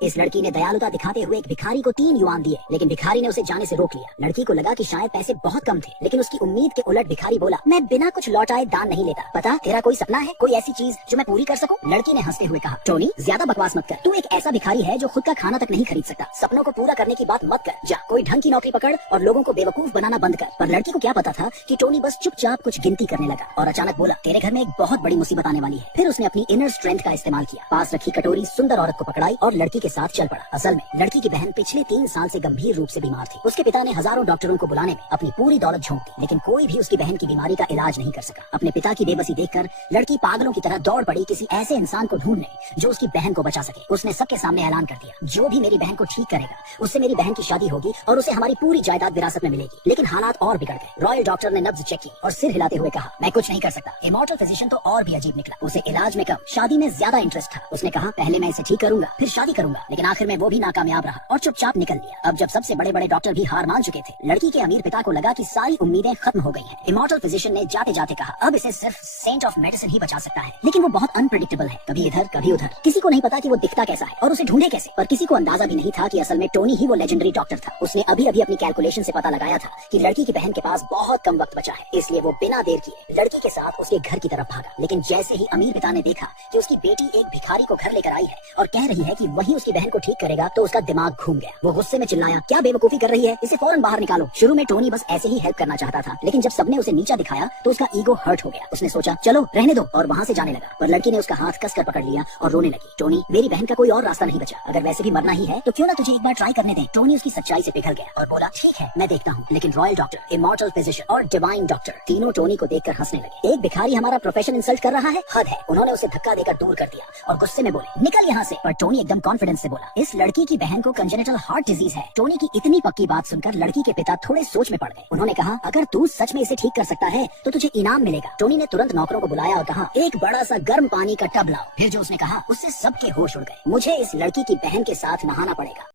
इस लड़की ने दयालुता दिखाते हुए एक भिखारी को 3 युआन दिए, लेकिन भिखारी ने उसे जाने से रोक लिया। लड़की को लगा कि शायद पैसे बहुत कम थे, लेकिन उसकी उम्मीद के उलट भिखारी बोला, मैं बिना कुछ लौटाए दान नहीं लेता। पता तेरा कोई सपना है, कोई ऐसी चीज जो मैं पूरी कर सकूं? लड़की ने हंसते हुए कहा, टोनी ज्यादा बकवास मत कर, तू एक ऐसा भिखारी है जो खुद का खाना तक नहीं खरीद सकता। सपनों को पूरा करने की बात मत कर, जा कोई ढंग की नौकरी पकड़ और लोगों को बेवकूफ बनाना बंद कर। पर लड़की को क्या पता था कि टोनी बस चुपचाप कुछ गिनती करने लगा और अचानक बोला, तेरे घर में एक बहुत बड़ी मुसीबत आने वाली है। फिर उसने अपनी इनर स्ट्रेंथ का इस्तेमाल किया, पास रखी कटोरी सुंदर औरत को पकड़ाई और लड़की के साथ चल पड़ा। असल में लड़की की बहन पिछले 3 साल से गंभीर रूप से बीमार थी। उसके पिता ने हजारों डॉक्टरों को बुलाने में अपनी पूरी दौलत झोंक दी, लेकिन कोई भी उसकी बहन की बीमारी का इलाज नहीं कर सका। अपने पिता की बेबसी देखकर लड़की पागलों की तरह दौड़ पड़ी किसी ऐसे इंसान को ढूंढने जो उसकी बहन को बचा सके। उसने सबके सामने ऐलान कर दिया, जो भी मेरी बहन को ठीक करेगा उससे मेरी बहन की शादी होगी और उसे हमारी पूरी जायदाद विरासत में मिलेगी। लेकिन हालात और बिगड़ गए। रॉयल डॉक्टर ने नब्ज चेक की और सिर हिलाते हुए कहा, मैं कुछ नहीं कर सकता। इमॉर्टल फिजिशियन तो और भी अजीब निकला। उसे इलाज में कम, शादी में ज्यादा इंटरेस्ट था। उसने कहा, पहले मैं इसे ठीक करूंगा, फिर शादी करूंगा, लेकिन आखिर में वो भी नाकामयाब रहा और चुपचाप निकल लिया। अब जब सबसे बड़े बड़े डॉक्टर भी हार मान चुके थे, लड़की के अमीर पिता को लगा कि सारी उम्मीदें खत्म हो गई हैं। इमॉर्टल फिजिशियन ने जाते जाते कहा, अब इसे सिर्फ सेंट ऑफ मेडिसिन ही बचा सकता है, लेकिन वो बहुत अनप्रेडिक्टेबल है, कभी इधर कभी उधर। किसी को नहीं पता कि वो दिखता कैसा है और उसे ढूंढे कैसे। पर किसी को अंदाजा भी नहीं था कि असल में टोनी ही वो लेजेंडरी डॉक्टर था। उसने अभी अभी अपनी कैलकुलेशन से पता लगाया था कि लड़की की बहन के पास बहुत कम वक्त बचा है, इसलिए वो बिना देर किए लड़की के साथ उसके घर की तरफ भागा। लेकिन जैसे ही अमीर पिता ने देखा कि उसकी बेटी एक भिखारी को घर लेकर आई है और कह रही है कि वही उसकी बहन को ठीक करेगा, तो उसका दिमाग घूम गया। वो गुस्से में चिल्लाया, क्या बेवकूफी कर रही है, इसे फौरन बाहर निकालो। शुरू में टोनी बस ऐसे ही हेल्प करना चाहता था, लेकिन जब सबने उसे नीचा दिखाया तो उसका ईगो हर्ट हो गया। उसने सोचा, चलो रहने दो, और वहाँ से जाने लगा। पर लड़की ने उसका हाथ कसकर पकड़ लिया और रोने लगी। टोनी, मेरी बहन का कोई और रास्ता नहीं बचा, अगर वैसे भी मरना ही है तो क्यों ना तुझे एक बार ट्राई करने दे। टोनी उसकी सच्चाई से पिघल गया और बोला, ठीक है मैं देखता हूँ। लेकिन रॉयल डॉक्टर, इमॉर्टल फिजिशियन और डिवाइन डॉक्टर तीनों टोनी को देखकर हंसने लगे। एक भिखारी हमारा प्रोफेशन इंसल्ट कर रहा है, हद है। उन्होंने उसे धक्का देकर दूर कर दिया और गुस्से में बोले, निकल यहाँ से। पर टोनी एकदम कॉन्फिडेंस से बोला, इस लड़की की बहन को कंजेनिटल हार्ट डिजीज है। टोनी की इतनी पक्की बात सुनकर लड़की के पिता थोड़े सोच में पड़ गए। उन्होंने कहा, अगर तू सच में इसे ठीक कर सकता है तो तुझे इनाम मिलेगा। टोनी ने तुरंत नौकरों को बुलाया और कहा, एक बड़ा सा गर्म पानी का टब लाओ। फिर जो उसने कहा उससे सबके होश उड़ गए। मुझे इस लड़की की बहन के साथ नहाना पड़ेगा।